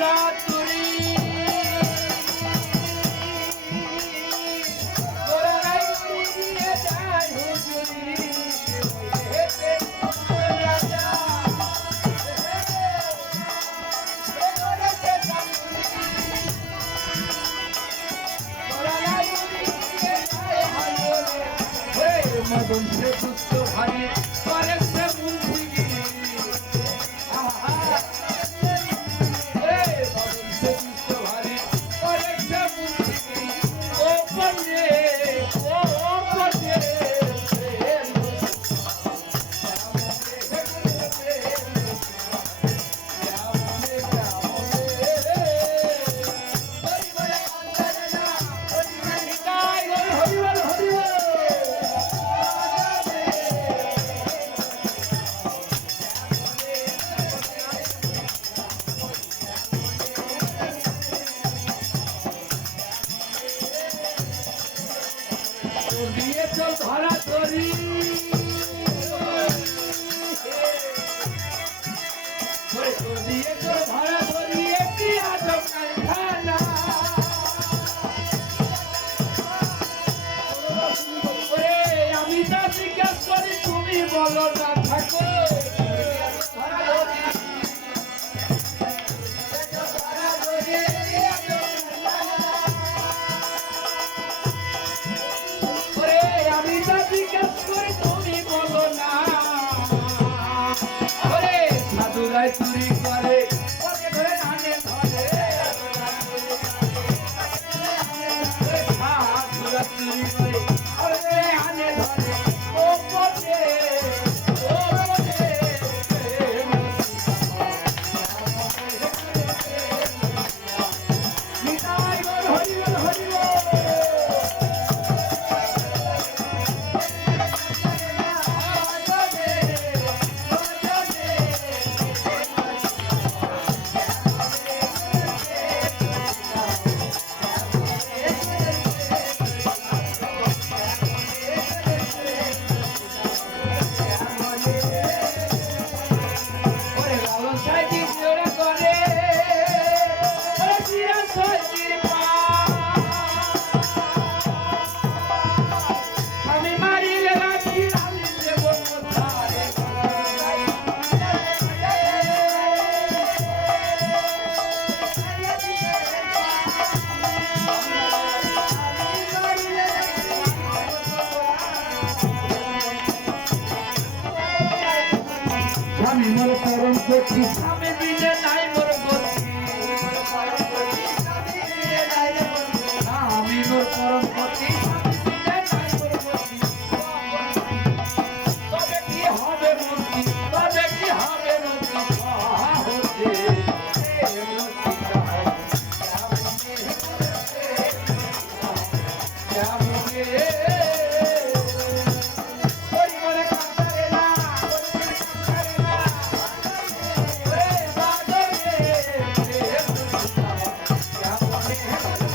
চাতুরি মদন সে সুস্থ ভারী করে সে মুন্সি মদন সে সুস্থ ভারী করে সে মুন্সি ও পন্দে দিয়ে চল ধরা ধরি দিয়ে চল ধরা ধরি একটি আজব কারখানা আমি তা জিজ্ঞাস করি তুমি বলো না থাকো চুরি করে ধরে আনে ধরে চুরি করে আনে ধরে ও পথে আমি মোর করম করছি স্বামী বিলে নাই মোর করছি আমি মোর করম করছি তবে কি হবে মূর্তি তবে কি হবে Hey!